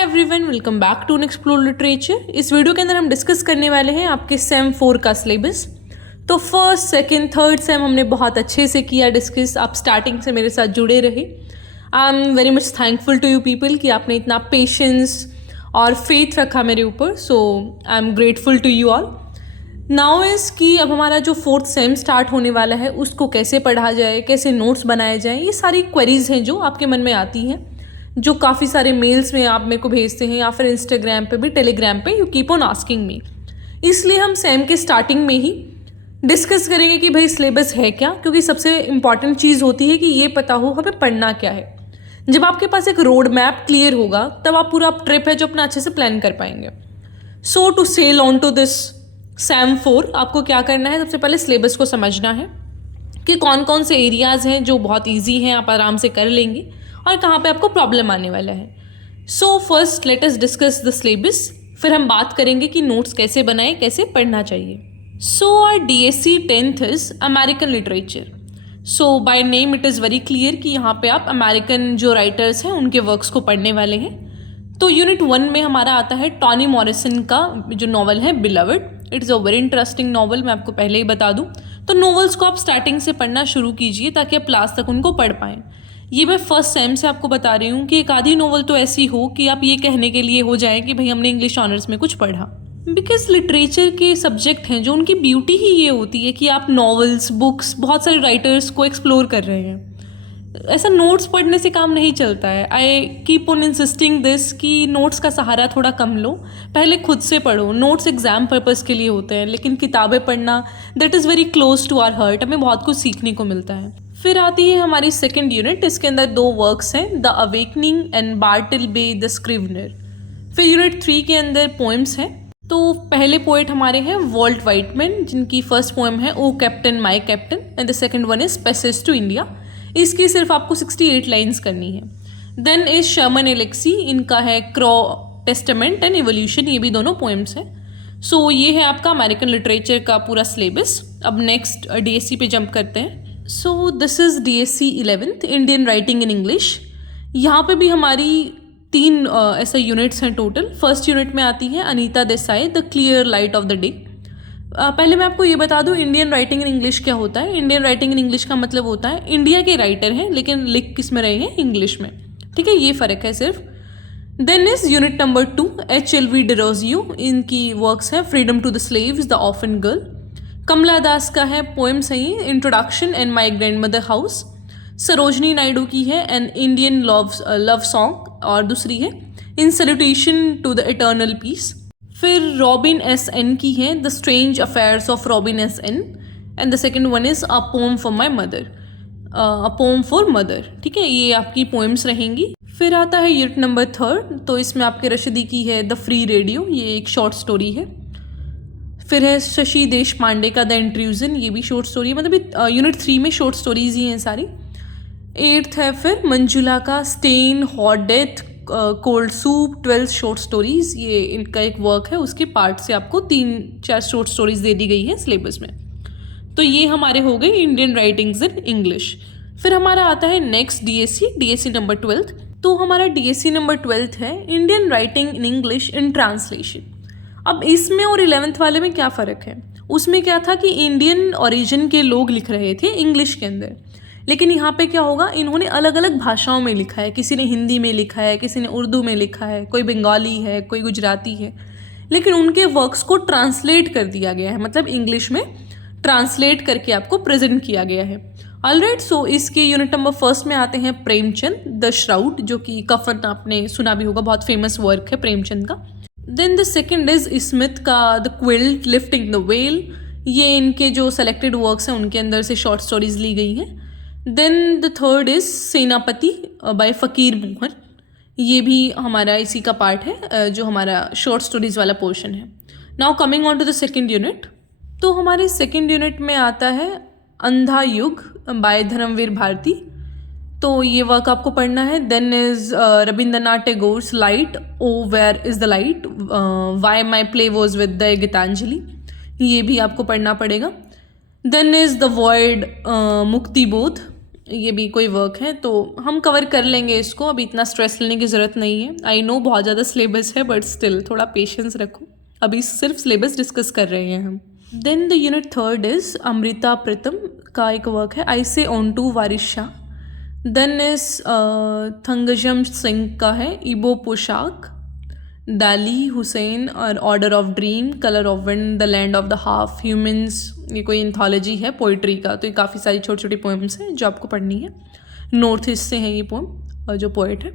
Hi everyone, welcome back to explore literature. इस video के अंदर हम डिस्कस करने वाले हैं आपके सेम 4 का सिलेबस। तो फर्स्ट, सेकंड, थर्ड सेम हमने बहुत अच्छे से किया डिस्कस। आप स्टार्टिंग से मेरे साथ जुड़े रहे। I am very much thankful to you people कि आपने इतना पेशेंस और फेथ रखा मेरे ऊपर। So I am grateful to you all. Now is कि अब हमारा जो फोर्थ सेम स्टार्ट होने वाला है उसको कैसे पढ़ा जाए, कैसे नोट्स बनाए जाएँ, ये सारी क्वेरीज़ हैं जो आपके मन में आती हैं, जो काफ़ी सारे मेल्स में आप मेरे को भेजते हैं या फिर इंस्टाग्राम पे भी, टेलीग्राम पे। You keep on asking me. इसलिए हम सेम के स्टार्टिंग में ही डिस्कस करेंगे कि भाई सिलेबस है क्या, क्योंकि सबसे इम्पॉर्टेंट चीज़ होती है कि ये पता हो हमें पढ़ना क्या है। जब आपके पास एक रोड मैप क्लियर होगा तब आप पूरा ट्रिप है जो अपना अच्छे से प्लान कर पाएंगे। So to sail on to this same 4 आपको क्या करना है, सबसे पहले सिलेबस को समझना है कि कौन कौन से एरियाज़ हैं जो बहुत ईजी हैं, आप आराम से कर लेंगे, और कहाँ पे आपको प्रॉब्लम आने वाला है। So first let us discuss the syllabus, फिर हम बात करेंगे कि नोट्स कैसे बनाएं, कैसे पढ़ना चाहिए। So our DSC 10th is American literature. So by name it is very clear कि यहाँ पे आप अमेरिकन जो राइटर्स हैं उनके वर्क्स को पढ़ने वाले हैं। तो यूनिट 1 में हमारा आता है टॉनी मॉरिसन का जो नॉवल है beloved. It's a very interesting novel, मैं आपको पहले ही बता दूँ। तो नॉवेल्स को आप स्टार्टिंग से पढ़ना शुरू कीजिए ताकि आप लास्ट तक उनको पढ़ पाएँ। ये मैं फर्स्ट सेम से आपको बता रही हूँ कि एक आधी नोवेल तो ऐसी हो कि आप ये कहने के लिए हो जाए कि भाई हमने इंग्लिश ऑनर्स में कुछ पढ़ा। बिकॉज लिटरेचर के सब्जेक्ट हैं जो उनकी ब्यूटी ही ये होती है कि आप नॉवेल्स, बुक्स, बहुत सारे राइटर्स को एक्सप्लोर कर रहे हैं। ऐसा नोट्स पढ़ने से काम नहीं चलता है। I keep on insisting this कि नोट्स का सहारा थोड़ा कम लो, पहले खुद से पढ़ो। नोट्स एग्जाम पर्पज़ के लिए होते हैं, लेकिन किताबें पढ़ना that is very close to our heart, हमें बहुत कुछ सीखने को मिलता है। फिर आती है हमारी सेकंड यूनिट। इसके अंदर 2 वर्क्स हैं, द अवेकनिंग एंड बार्टलबे द स्क्रिवनर। फिर यूनिट 3 के अंदर पोएम्स हैं। तो पहले पोएट हमारे हैं वॉल्ट वाइटमैन, जिनकी फर्स्ट पोएम है O captain my captain, and the second one is passage to India. इसकी सिर्फ आपको 68 लाइन्स करनी है। देन इज शर्मन एलेक्सी, इनका है क्रॉ टेस्टामेंट एंड इवोल्यूशन, ये भी दोनों पोएम्स हैं। सो ये है आपका अमेरिकन लिटरेचर का पूरा सिलेबस। अब नेक्स्ट DSC पे जंप करते हैं। So this is DSC 11th Indian writing in English. यहाँ पे भी हमारी 3 ऐसे यूनिट्स हैं टोटल। फर्स्ट यूनिट में आती है Anita Desai the clear light of the day. पहले मैं आपको ये बता दूँ इंडियन राइटिंग इन इंग्लिश क्या होता है। इंडियन राइटिंग इन इंग्लिश का मतलब होता है इंडिया के राइटर हैं लेकिन लिख किस में रहे हैं, इंग्लिश में। ठीक है, ये फ़र्क है सिर्फ। Then is unit number 2 HLV Derozio, इनकी वर्क्स हैं freedom to the slaves, the orphan girl. Kamala Das का है पोएम्स हैं ये, introduction and my grandmother house. Sarojini Naidu की है एन इंडियन लव सॉन्ग, और दूसरी है in salutation to the eternal peace. फिर रॉबिन SN की है the strange affairs of Robin SN, and the second one is a poem for my mother, a poem for mother. ठीक है, ये आपकी पोएम्स रहेंगी। फिर आता है यूनिट नंबर 3, तो इसमें आपके रशीदी की है द फ्री रेडियो, ये एक शॉर्ट स्टोरी है। फिर है शशि देश पांडे का द इंट्रूजन, ये भी शॉर्ट स्टोरी है, मतलब यूनिट 3 में शॉर्ट स्टोरीज ही हैं सारी। 8th है फिर मंजुला का stain, hot death, cold soup, 12 short stories, ये इनका एक वर्क है। उसके पार्ट से आपको 3-4 शॉर्ट स्टोरीज दे दी गई हैं सिलेबस में। तो ये हमारे हो गए इंडियन राइटिंग्स इन इंग्लिश। फिर हमारा आता है नेक्स्ट DSC नंबर 12th। तो हमारा DSC नंबर 12th है Indian writing in English in translation. अब इसमें और 11th वाले में क्या फ़र्क है? उसमें क्या था कि इंडियन ओरिजिन के लोग लिख रहे थे इंग्लिश के अंदर, लेकिन यहाँ पे क्या होगा, इन्होंने अलग अलग भाषाओं में लिखा है। किसी ने हिंदी में लिखा है, किसी ने उर्दू में लिखा है, कोई बंगाली है, कोई गुजराती है, लेकिन उनके वर्क्स को ट्रांसलेट कर दिया गया है, मतलब इंग्लिश में ट्रांसलेट करके आपको प्रेजेंट किया गया है। ऑलराइट, सो इसके यूनिट नंबर 1 में आते हैं प्रेमचंद द श्राउड, जो कि कफन आपने सुना भी होगा, बहुत फेमस वर्क है प्रेमचंद का। Then the second is Ismat का the quilt lifting the veil, ये इनके जो सेलेक्टेड वर्क्स हैं उनके अंदर से शॉर्ट स्टोरीज ली गई हैं। देन द थर्ड इज सेनापति बाय फ़कीर मोहन, ये भी हमारा इसी का पार्ट है, जो हमारा शॉर्ट स्टोरीज वाला पोर्शन है। Now coming on to the second unit. तो हमारे सेकेंड यूनिट में आता है अंधा युग बाय धर्मवीर भारती, तो ये वर्क आपको पढ़ना है। Then is Rabindranath Tagore's light, o where is the light, why my play was with the Gitanjali, ये भी आपको पढ़ना पड़ेगा। देन इज द वॉइड मुक्ति बोध, ये भी कोई वर्क है तो हम कवर कर लेंगे इसको, अभी इतना स्ट्रेस लेने की ज़रूरत नहीं है। आई नो बहुत ज़्यादा सिलेबस है बट स्टिल थोड़ा पेशेंस रखो, अभी सिर्फ सिलेबस डिस्कस कर रहे हैं हम। Then the unit third is Amrita Pritam का एक वर्क है I say unto Waris Shah. Then is Thangjam Singh का है इबो पोशाक। दाली हुसैन और odour of dream, colour of wind, the land of the half humans, ये कोई एंथोलॉजी है पोइट्री का, तो ये काफ़ी सारी छोटी छोटी पोएम्स हैं जो आपको पढ़नी है। नॉर्थ ईस्ट से है ये पोएम जो पोइट है।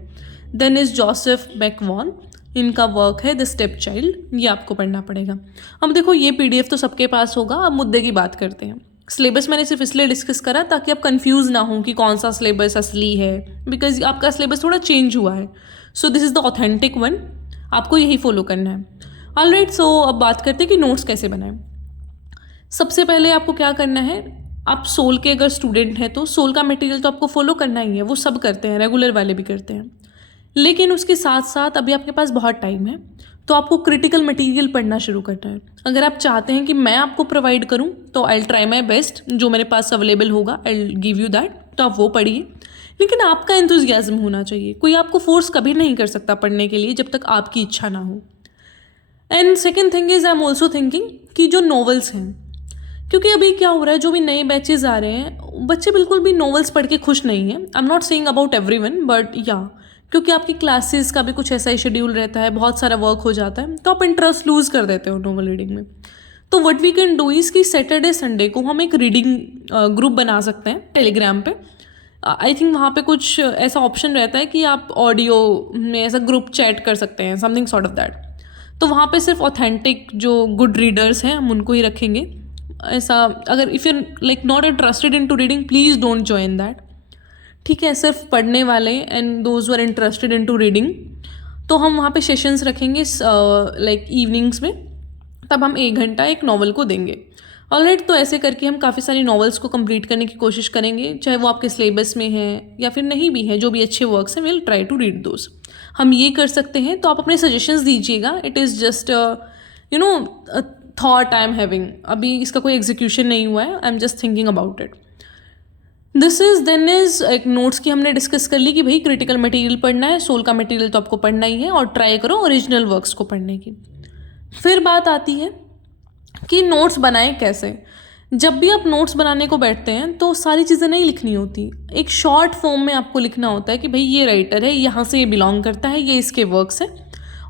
देन इज़ जोसेफ मैकवॉन, इनका वर्क है द स्टेप चाइल्ड, ये आपको पढ़ना पड़ेगा। अब देखो ये PDF तो सबके पास होगा, अब मुद्दे की बात करते हैं। सिलेबस मैंने सिर्फ इसलिए डिस्कस करा ताकि आप कंफ्यूज ना हो कि कौन सा सिलेबस असली है, बिकॉज आपका सिलेबस थोड़ा चेंज हुआ है। So this is the authentic one, आपको यही फॉलो करना है। ऑलराइट, सो अब बात करते हैं कि नोट्स कैसे बनाएं। सबसे पहले आपको क्या करना है, आप सोल के अगर स्टूडेंट हैं तो सोल का मटेरियल तो आपको फॉलो करना ही है, वो सब करते हैं, रेगुलर वाले भी करते हैं। लेकिन उसके साथ साथ अभी आपके पास बहुत टाइम है तो आपको क्रिटिकल मटेरियल पढ़ना शुरू करना है। अगर आप चाहते हैं कि मैं आपको प्रोवाइड करूं तो I will try my best, जो मेरे पास अवेलेबल होगा I will give you that, तो आप वो पढ़िए। लेकिन आपका एंथुजियाज्म होना चाहिए, कोई आपको फोर्स कभी नहीं कर सकता पढ़ने के लिए जब तक आपकी इच्छा ना हो। And second thing is I am also thinking कि जो नॉवेल्स हैं, क्योंकि अभी क्या हो रहा है, जो भी नए बैचेज आ रहे हैं बच्चे बिल्कुल भी नॉवेल्स पढ़ के खुश नहीं हैं। I am not saying about everyone but या, क्योंकि आपकी क्लासेस का भी कुछ ऐसा ही शेड्यूल रहता है, बहुत सारा वर्क हो जाता है, तो आप इंटरेस्ट लूज़ कर देते हो नॉवल रीडिंग में। तो what we can do is कि सैटरडे संडे को हम एक रीडिंग ग्रुप बना सकते हैं टेलीग्राम पे। आई थिंक वहाँ पे कुछ ऐसा ऑप्शन रहता है कि आप ऑडियो में ऐसा ग्रुप चैट कर सकते हैं, समथिंग सॉर्ट ऑफ दैट। तो वहाँ पे सिर्फ ऑथेंटिक जो गुड रीडर्स हैं हम उनको ही रखेंगे। ऐसा अगर if you like not interested in to reading please don't join that, ठीक है। सिर्फ पढ़ने वाले and those are interested in to reading, तो हम वहाँ पे सेशंस रखेंगे लाइक इवनिंग्स में, तब हम 1 घंटा एक नॉवल को देंगे। ऑलराइट, तो ऐसे करके हम काफ़ी सारी नॉवेल्स को कंप्लीट करने की कोशिश करेंगे, चाहे वो आपके सिलेबस में है या फिर नहीं भी है। जो भी अच्छे वर्क्स हैं will try to read those. हम ये कर सकते हैं, तो आप अपने सजेशंस दीजिएगा। It is just you know thought I am having, अभी इसका कोई एग्जीक्यूशन नहीं हुआ है, I am just thinking about it. This is then is एक नोट्स की हमने डिस्कस कर ली कि भाई क्रिटिकल मटेरियल पढ़ना है, सोल का मटेरियल तो आपको पढ़ना ही है, और ट्राई करो ओरिजिनल वर्क्स को पढ़ने की। फिर बात आती है कि नोट्स बनाएं कैसे। जब भी आप नोट्स बनाने को बैठते हैं तो सारी चीज़ें नहीं लिखनी होती, एक शॉर्ट फॉर्म में आपको लिखना होता है कि भाई ये राइटर है, यहाँ से ये बिलोंग करता है, ये इसके वर्क्स है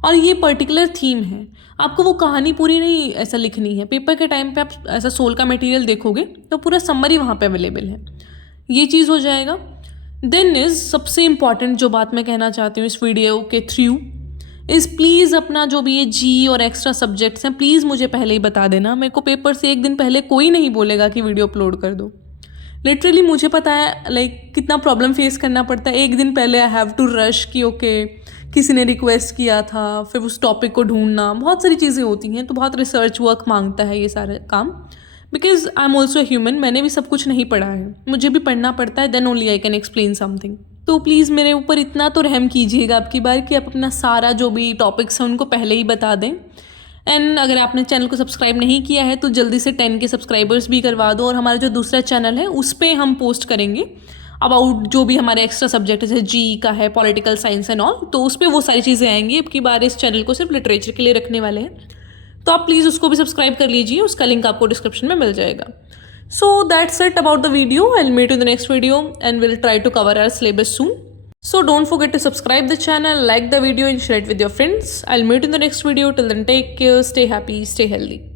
और ये पर्टिकुलर थीम है। आपको वो कहानी पूरी नहीं ऐसा लिखनी है। पेपर के टाइम पे आप ऐसा सोल का मटेरियल देखोगे तो पूरा समरी वहाँ पे अवेलेबल है, ये चीज़ हो जाएगा। देन इज़ सबसे इम्पॉर्टेंट जो बात मैं कहना चाहती हूँ इस वीडियो के थ्रू इज़ प्लीज़ अपना जो भी ये जी और एक्स्ट्रा सब्जेक्ट्स हैं प्लीज़ मुझे पहले ही बता देना। मेरे को पेपर से 1 दिन पहले कोई नहीं बोलेगा कि वीडियो अपलोड कर दो। लिटरली मुझे पता है लाइक कितना प्रॉब्लम फेस करना पड़ता है। 1 दिन पहले आई हैव टू रश कि ओके किसी ने रिक्वेस्ट किया था, फिर उस टॉपिक को ढूंढना, बहुत सारी चीज़ें होती हैं, तो बहुत रिसर्च वर्क मांगता है ये सारा काम। Because I am also human, मैंने भी सब कुछ नहीं पढ़ा है, मुझे भी पढ़ना पड़ता है, then only I can explain something. तो प्लीज़ मेरे ऊपर इतना तो रहम कीजिएगा आपकी बार कि आप अपना सारा जो भी टॉपिक्स हैं उनको पहले ही बता दें। एंड अगर आपने चैनल को सब्सक्राइब नहीं किया है तो जल्दी से 10 के सब्सक्राइबर्स भी करवा दो। और हमारा जो दूसरा चैनल है उस पर हम पोस्ट करेंगे अबाउट जो भी हमारे एक्स्ट्रा सब्जेक्ट है, जी का है, पॉलिटिकल साइंस एंड ऑल, तो उस पर वो सारी चीज़ें आएंगी। अब की बार इस चैनल को सिर्फ लिटरेचर के लिए रखने वाले हैं, तो आप प्लीज़ उसको भी सब्सक्राइब कर लीजिए, उसका लिंक आपको डिस्क्रिप्शन में मिल जाएगा। So that's it about the video. I'll meet you in the next video and we'll try to cover our syllabus soon. So don't forget to subscribe the channel, like the video and share it with your friends. I'll meet you in the next video. Till then, take care, stay happy, stay healthy.